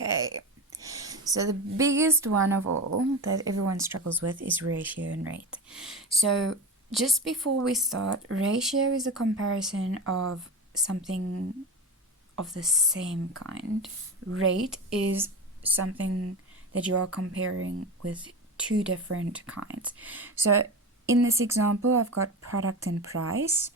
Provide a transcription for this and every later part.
Okay, so the biggest one of all that everyone struggles with is ratio and rate. So just before we start, ratio is a comparison of something of the same kind. Rate is something that you are comparing with two different kinds. So in this example, I've got product and price,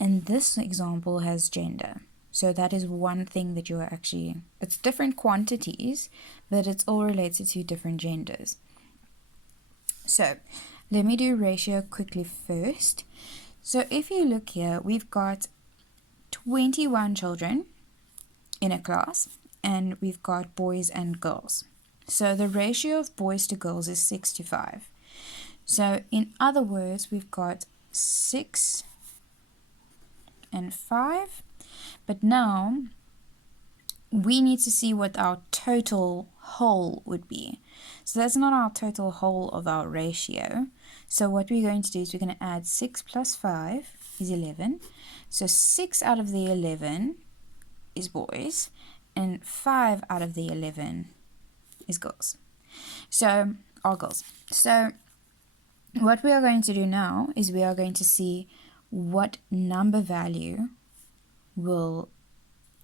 and this example has gender. So that is one thing that you're actually, it's different quantities, but it's all related to different genders. So let me do ratio quickly first. So if you look here, we've got 21 children in a class, and we've got boys and girls. So the ratio of boys to girls is 6 to 5. So in other words, we've got 6 and 5. But now we need to see what our total whole would be. So that's not our total whole of our ratio. So what we're going to do is we're going to add 6 plus 5 is 11. So 6 out of the 11 is boys, and 5 out of the 11 is girls. So, are girls. So what we are going to do now is we are going to see what number value will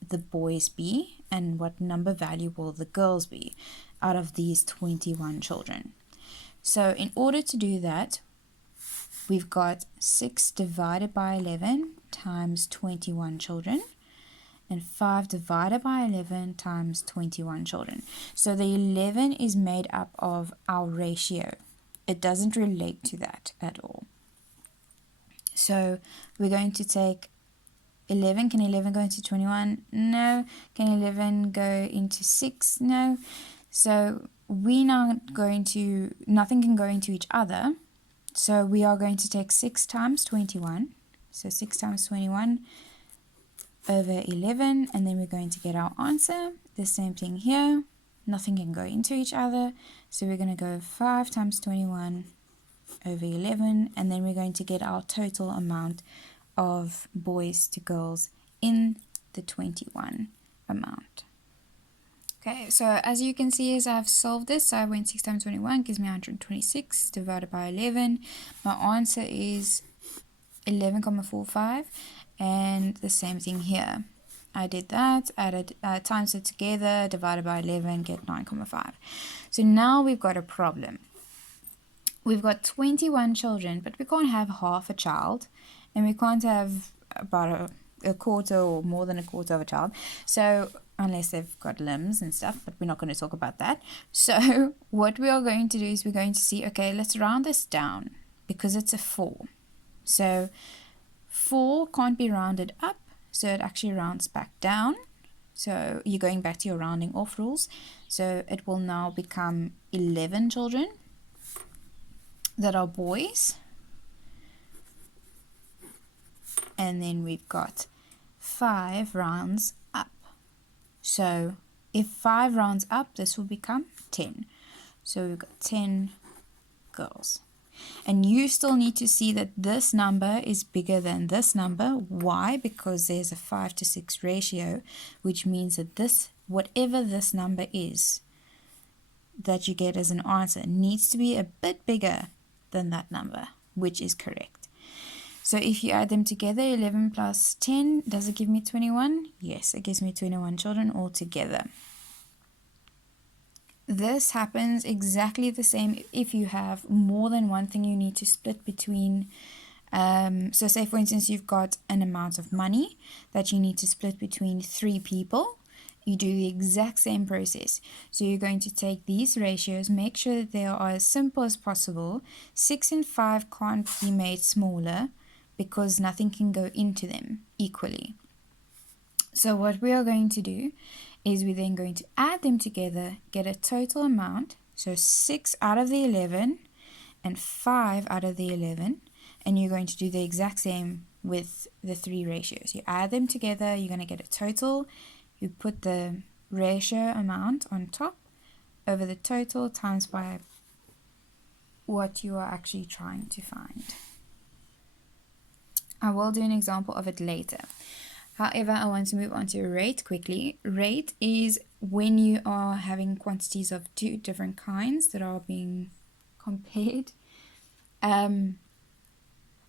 the boys be and what number value will the girls be out of these 21 children. So in order to do that, we've got 6 divided by 11 times 21 children, and 5 divided by 11 times 21 children. So the 11 is made up of our ratio. It doesn't relate to that at all. So we're going to take 11. Can 11 go into 21? No. Can 11 go into 6? No. So we now going to, nothing can go into each other. So we are going to take 6 times 21. So 6 times 21 over 11, and then we're going to get our answer. The same thing here. Nothing can go into each other. So we're going to go 5 times 21 over 11, and then we're going to get our total amount of boys to girls in the 21 amount. Okay, so as you can see, as I've solved this, so I went 6 times 21 gives me 126 divided by 11. My answer is 11,45, and the same thing here. I did that, added times it together, divided by 11, get 9,5. So now we've got a problem. We've got 21 children, but we can't have half a child, and we can't have about a quarter or more than a quarter of a child. So unless they've got limbs and stuff, but we're not going to talk about that. So what we are going to do is we're going to see, okay, let's round this down because it's a 4. So 4 can't be rounded up, so it actually rounds back down. So you're going back to your rounding off rules. So it will now become 11 children that are boys. And then we've got 5 rounds up. So if 5 rounds up, this will become 10. So we've got 10 girls. And you still need to see that this number is bigger than this number. Why? Because there's a 5 to 6 ratio, which means that this, whatever this number is that you get as an answer, needs to be a bit bigger than that number, which is correct. So if you add them together, 11 plus 10, does it give me 21? Yes, it gives me 21 children altogether. This happens exactly the same if you have more than one thing you need to split between. So say for instance you've got an amount of money that you need to split between 3 people. You do the exact same process. So you're going to take these ratios, make sure that they are as simple as possible. 6 and 5 can't be made smaller because nothing can go into them equally. So what we are going to do is we're then going to add them together, get a total amount, so 6 out of the 11 and 5 out of the 11, and you're going to do the exact same with the 3 ratios. You add them together, you're going to get a total, you put the ratio amount on top over the total times by what you are actually trying to find. I will do an example of it later. However, I want to move on to rate quickly. Rate is when you are having quantities of two different kinds that are being compared,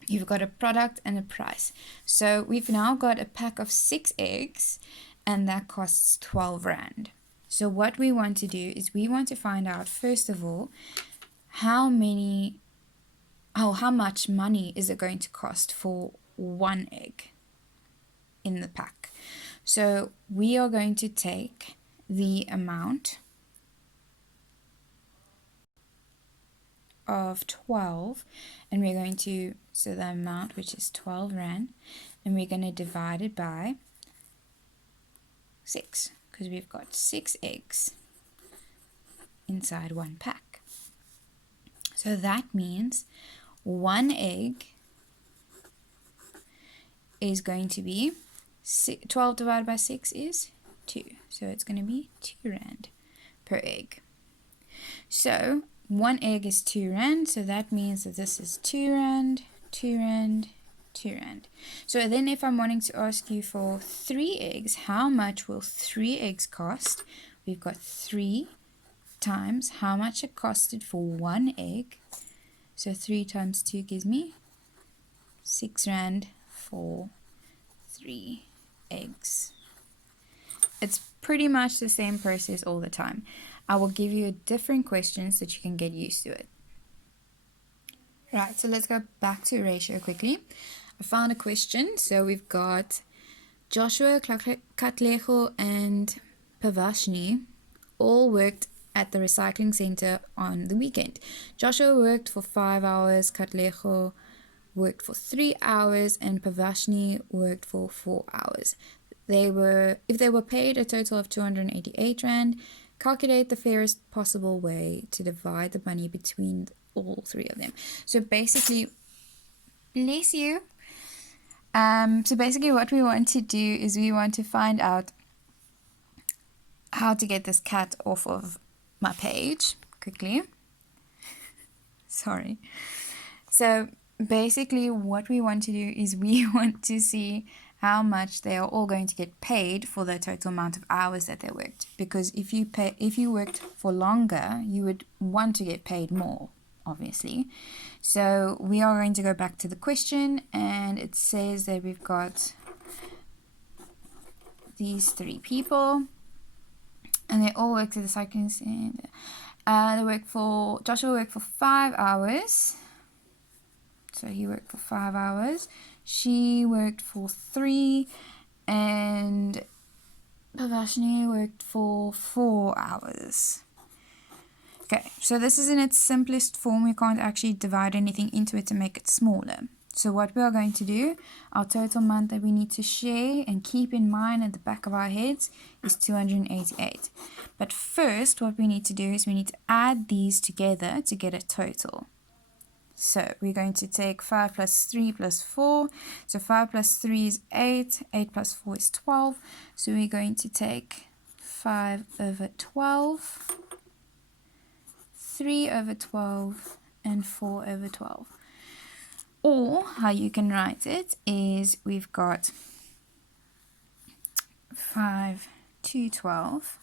you've got a product and a price. So we've now got a pack of 6 eggs, and that costs 12 Rand. So what we want to do is we want to find out, first of all, how much money is it going to cost for one egg in the pack. So we are going to take the amount of 12, and we're going to, so the amount, which is 12 Rand, and we're going to divide it by 6, because we've got 6 eggs inside one pack. So that means one egg is going to be 12 divided by 6 is 2. So it's going to be 2 Rand per egg. So one egg is 2 Rand. So that means that this is 2 Rand, 2 Rand, 2 Rand. So then if I'm wanting to ask you for 3 eggs, how much will 3 eggs cost? We've got 3 times how much it costed for one egg. So 3 times 2 gives me 6 Rand for 3 eggs. It's pretty much the same process all the time. I will give you different questions so that you can get used to it. Right, so let's go back to ratio quickly. I found a question. So we've got Joshua, Katlego, and Pavashni all worked at the recycling center on the weekend. Joshua worked for 5 hours, Katlego worked for 3 hours, and Pavashni worked for 4 hours. If they were paid a total of 288 Rand, calculate the fairest possible way to divide the money between all 3 of them. So basically, bless you. So basically what we want to do is we want to find out how to get this cat off of my page quickly. Sorry. So basically what we want to do is we want to see how much they are all going to get paid for the total amount of hours that they worked. Because if you worked for longer, you would want to get paid more, obviously. So we are going to go back to the question, and it says that we've got these 3 people, and they all worked at the cycling center. Joshua worked for 5 hours. So he worked for 5 hours. She worked for 3, and Pavashni worked for 4 hours. Okay, so this is in its simplest form. We can't actually divide anything into it to make it smaller. So what we are going to do, our total amount that we need to share and keep in mind at the back of our heads is 288. But first, what we need to do is we need to add these together to get a total. So we're going to take 5 plus 3 plus 4. So 5 plus 3 is 8. 8 plus 4 is 12. So we're going to take 5 over 12, 3 over 12, and 4 over 12. Or how you can write it is we've got 5 to 12,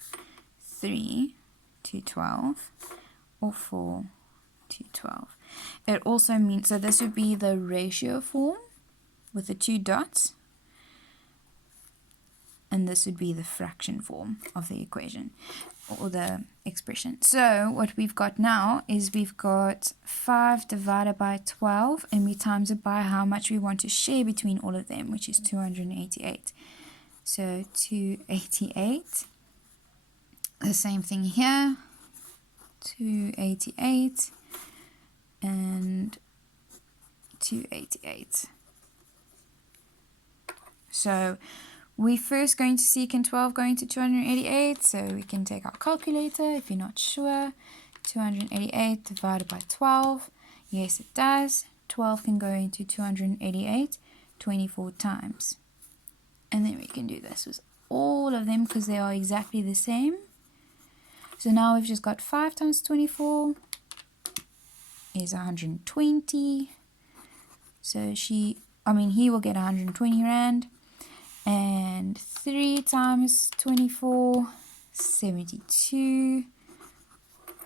3 to 12, or 4 to 12. It also means, so this would be the ratio form with the 2 dots, and this would be the fraction form of the equation or the expression. So what we've got now is we've got 5 divided by 12, and we times it by how much we want to share between all of them, which is 288. So 288. The same thing here, 288 and 288. So we're first going to see, can 12 go into 288? So we can take our calculator if you're not sure. 288 divided by 12. Yes, it does. 12 can go into 288 24 times. And then we can do this with all of them because they are exactly the same. So now we've just got 5 times 24 is 120. So he will get 120 Rand. And 3 times 24, 72.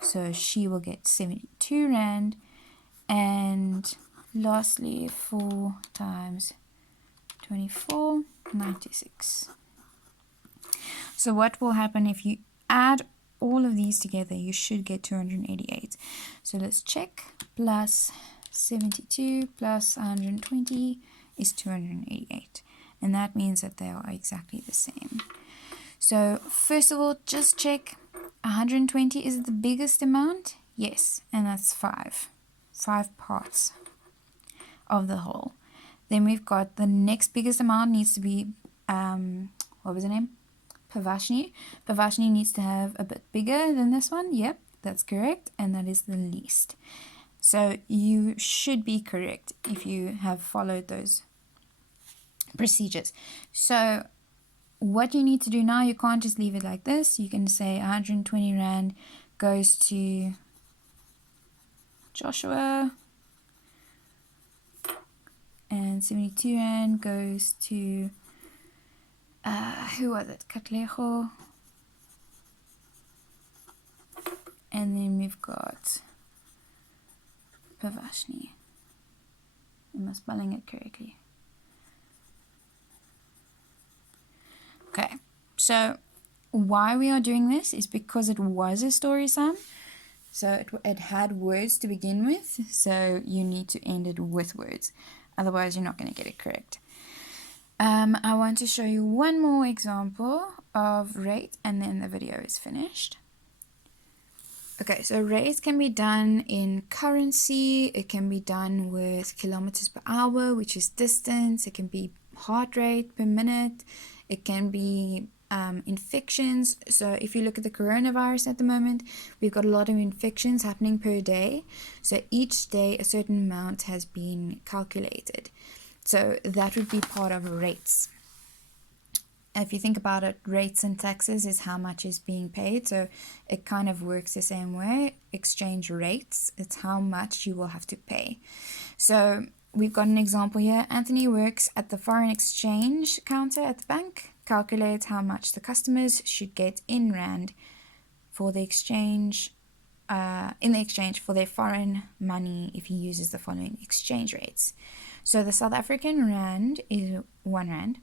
So she will get 72 Rand. And lastly, 4 times 24, 96. So what will happen if you add all of these together? You should get 288. So let's check. Plus 72 plus 120 is 288. And that means that they are exactly the same. So first of all, just check. 120 is the biggest amount? Yes, and that's 5. 5 parts of the whole. Then we've got the next biggest amount needs to be, what was the name? Pavashni. Pavashni needs to have a bit bigger than this one. Yep, that's correct. And that is the least. So you should be correct if you have followed those procedures. So what you need to do now, you can't just leave it like this. You can say 120 Rand goes to Joshua. And 72 Rand goes to, who was it? Katlego. And then we've got Pavashni. Am I spelling it correctly? Okay, so why we are doing this is because it was a story sum. So it had words to begin with, so you need to end it with words. Otherwise, you're not going to get it correct. I want to show you one more example of rate, and then the video is finished. Okay, so rates can be done in currency. It can be done with kilometers per hour, which is distance. It can be heart rate per minute. It can be infections. So if you look at the coronavirus at the moment, we've got a lot of infections happening per day. So each day a certain amount has been calculated. So that would be part of rates. If you think about it, rates and taxes is how much is being paid. So it kind of works the same way. Exchange rates, it's how much you will have to pay. So we've got an example here. Anthony works at the foreign exchange counter at the bank. Calculates how much the customers should get in Rand for the exchange, in the exchange for their foreign money if he uses the following exchange rates. So the South African Rand is 1 Rand.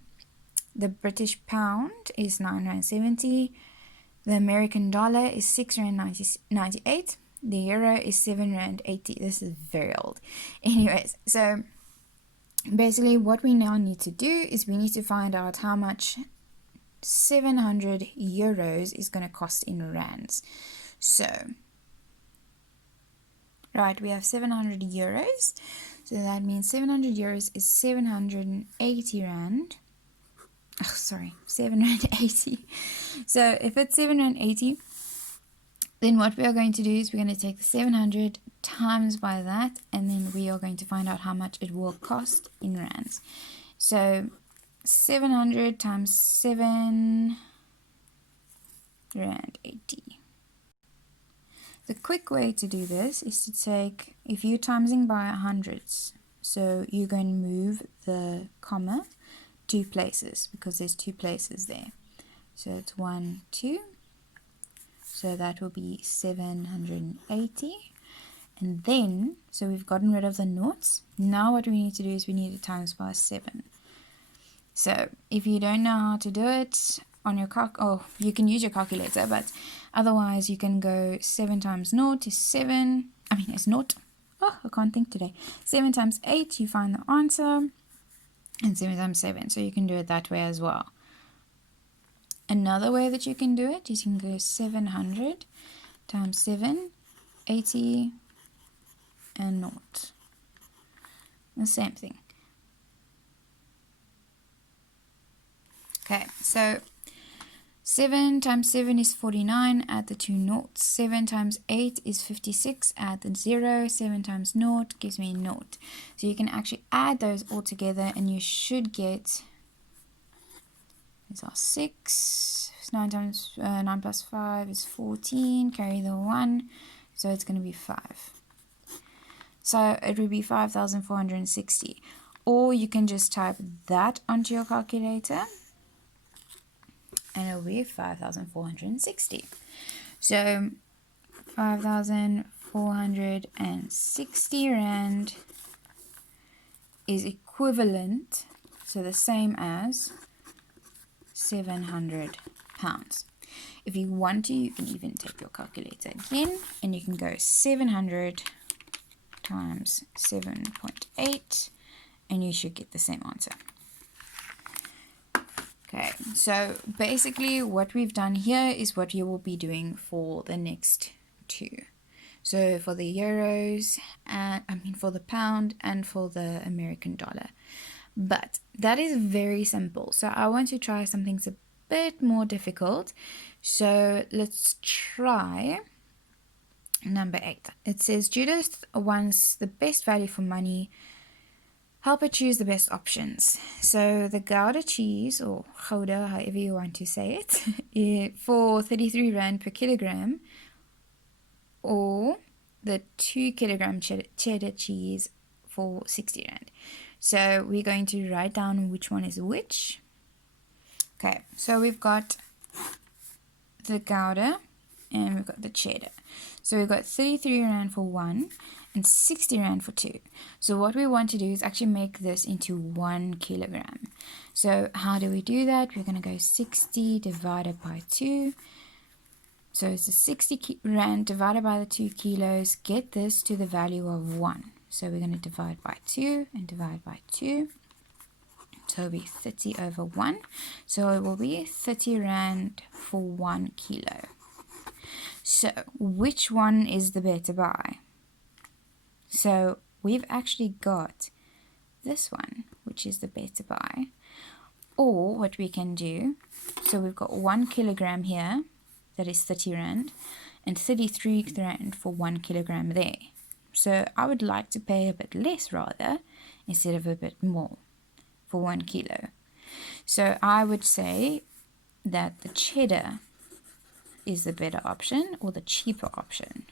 The British pound is 9 Rand 70. The American dollar is 6 Rand 98. The euro is 7 Rand 80. This is very old. Anyways, so basically what we now need to do is we need to find out how much 700 euros is going to cost in rands. So, right, we have 700 euros. So that means 700 euros is 780 Rand. Oh, sorry, 780. So if it's 780, then what we are going to do is we're going to take the 700 times by that, and then we are going to find out how much it will cost in rands. So 700 times 7 Rand 80. The quick way to do this is to take, if you're timesing by hundreds, so you're going to move the comma 2 places because there's 2 places there. So it's 1, 2. So that will be 780. And then, so we've gotten rid of the noughts. Now what we need to do is we need to times by 7. So if you don't know how to do it on your you can use your calculator, but otherwise you can go 7 times naught is 7. It's naught. Oh, I can't think today. 7 times 8, you find the answer. And 7 times 7. So you can do it that way as well. Another way that you can do it is you can go 700 times 7, 80, and naught. The same thing. Okay, so 7 times 7 is 49, add the 2 noughts. 7 times 8 is 56, add the 0. 7 times naught gives me naught. So you can actually add those all together and you should get, these are 6. 9 plus 5 is 14, carry the 1, so it's going to be 5. So it would be 5,460. Or you can just type that onto your calculator. and it'll be 5,460. So 5,460 Rand is equivalent, so the same as 700 pounds. If you want to, you can even take your calculator again, and you can go 700 times 7.8, and you should get the same answer. Okay, so basically what we've done here is what you will be doing for the next two. So for the euros, and for the pound and for the American dollar. But that is very simple. So I want to try something a bit more difficult. So let's try number 8. It says Judith wants the best value for money. Help her choose the best options. So the Gouda cheese, or Gouda, however you want to say it, for 33 Rand per kilogram, or the 2 kilogram cheddar cheese for 60 Rand. So we're going to write down which one is which. Okay, so we've got the Gouda and we've got the cheddar. So we've got 33 Rand for 1 and 60 Rand for 2. So what we want to do is actually make this into 1 kilogram. So how do we do that? We're going to go 60 divided by 2. So it's the 60 Rand divided by the 2 kilos. Get this to the value of 1. So we're going to divide by 2 and divide by 2. So it'll be 30 over 1. So it will be 30 Rand for 1 kilo. So which one is the better buy? So we've actually got this one, which is the better buy. Or what we can do, so we've got 1 kilogram here, that is 30 Rand, and 33 Rand for 1 kilogram there. So I would like to pay a bit less rather, instead of a bit more for 1 kilo. So I would say that the cheddar is the better option, or the cheaper option.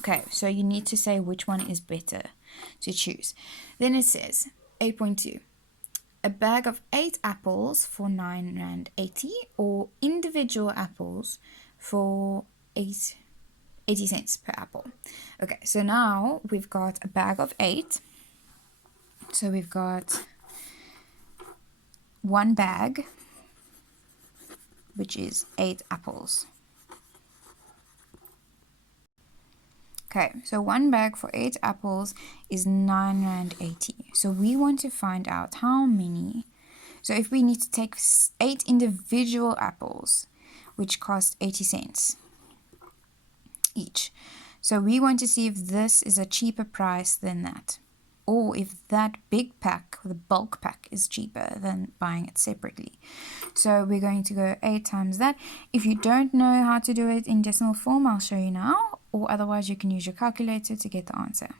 Okay, so you need to say which one is better to choose. Then it says 8.2. A bag of 8 apples for 9 Rand 80, or individual apples for 80 cents per apple. Okay, so now we've got a bag of 8. So we've got one bag, which is 8 apples. Okay, so one bag for 8 apples is 9 Rand 80. So we want to find out how many. So if we need to take 8 individual apples, which cost 80 cents each. So we want to see if this is a cheaper price than that, or if that big pack, the bulk pack, is cheaper than buying it separately. So we're going to go 8 times that. If you don't know how to do it in decimal form, I'll show you now, or otherwise you can use your calculator to get the answer.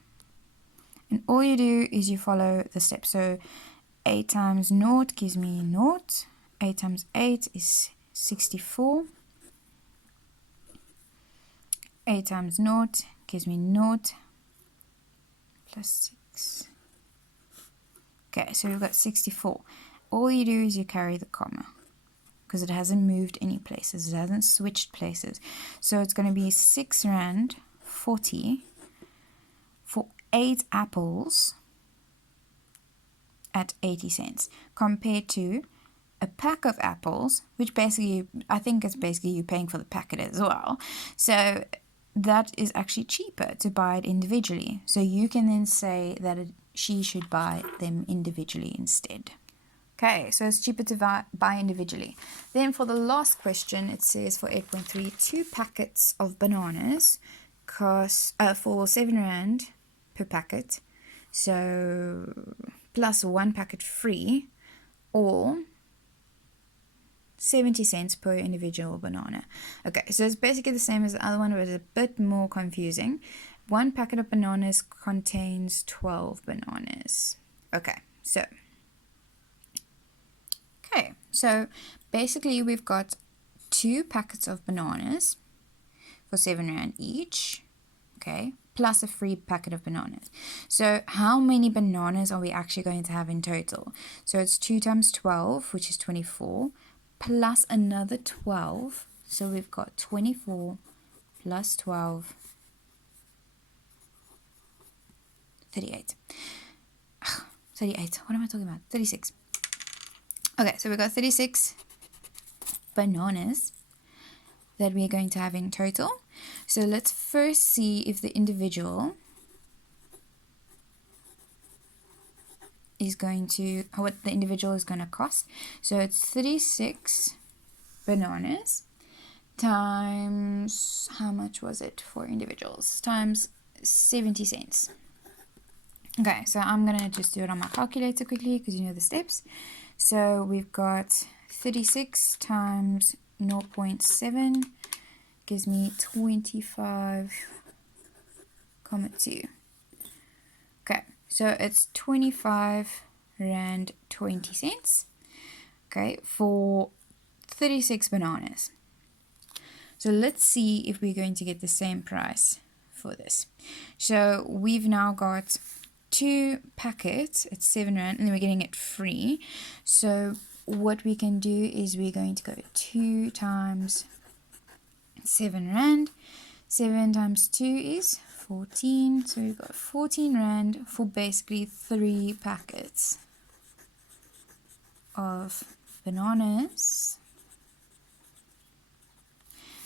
And all you do is you follow the steps. So 8 times 0 gives me 0. 8 times 8 is 64. 8 times 0 gives me 0 plus 6. Okay, so we've got 64. All you do is you carry the comma, because it hasn't moved any places. It hasn't switched places. So it's going to be 6 Rand 40 for 8 apples at 80 cents, compared to a pack of apples, which basically, I think it's basically you paying for the packet as well. So that is actually cheaper to buy it individually. So you can then say that she should buy them individually instead. Okay, so it's cheaper to buy individually. Then for the last question, it says for 8.3, 2 packets of bananas cost for 7 Rand per packet. So plus 1 packet free, or 70 cents per individual banana. Okay, so it's basically the same as the other one, but it's a bit more confusing. 1 packet of bananas contains 12 bananas. Okay, so basically we've got 2 packets of bananas for 7 Rand each. Okay, plus a free packet of bananas. So how many bananas are we actually going to have in total? So it's 2 times 12, which is 24, plus another 12. So we've got 24 plus 12, 38. 38. What am I talking about? 36. Okay, so we've got 36 bananas that we're going to have in total. So let's first see if the individual is going to, what the individual is going to cost. So it's 36 bananas times, how much was it for individuals? Times 70 cents. Okay, so I'm going to just do it on my calculator quickly because you know the steps. So we've got 36 times 0.7 gives me 25.2. Okay, so it's 25 Rand 20 cents. Okay, for 36 bananas. So let's see if we're going to get the same price for this. So we've now got 2 packets at 7 Rand, and then we're getting it free. So what we can do is we're going to go 2 times 7 Rand. 7 times 2 is 14. So we've got 14 Rand for basically 3 packets of bananas.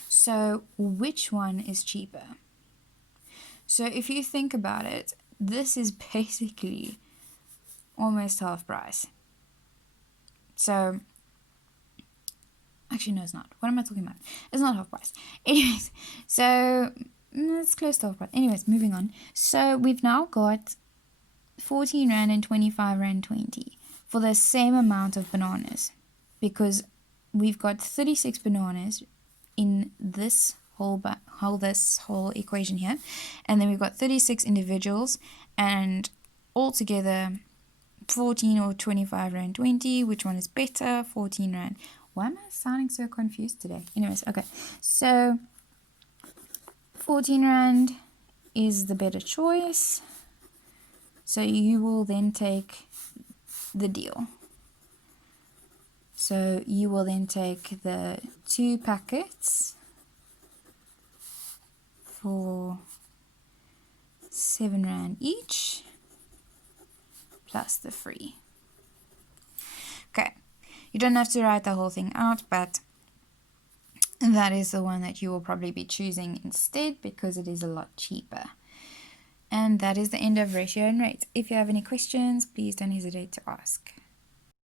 So which one is cheaper? So if you think about it, this is basically almost half price. So, actually no, it's not. What am I talking about? It's not half price. Anyways, so it's close to half price. Anyways, moving on. So we've now got 14 Rand and 25 Rand 20 for the same amount of bananas, because we've got 36 bananas in this whole equation here, and then we've got 36 individuals, and altogether 14 or 25 Rand 20. Which one is better? 14 Rand. Why am I sounding so confused today? Anyways, okay, so 14 Rand is the better choice, so you will then take the deal. So you will then take the 2 packets for 7 Rand each, plus the free. Okay, you don't have to write the whole thing out, but that is the one that you will probably be choosing instead because it is a lot cheaper. And that is the end of ratio and rate. If you have any questions, please don't hesitate to ask.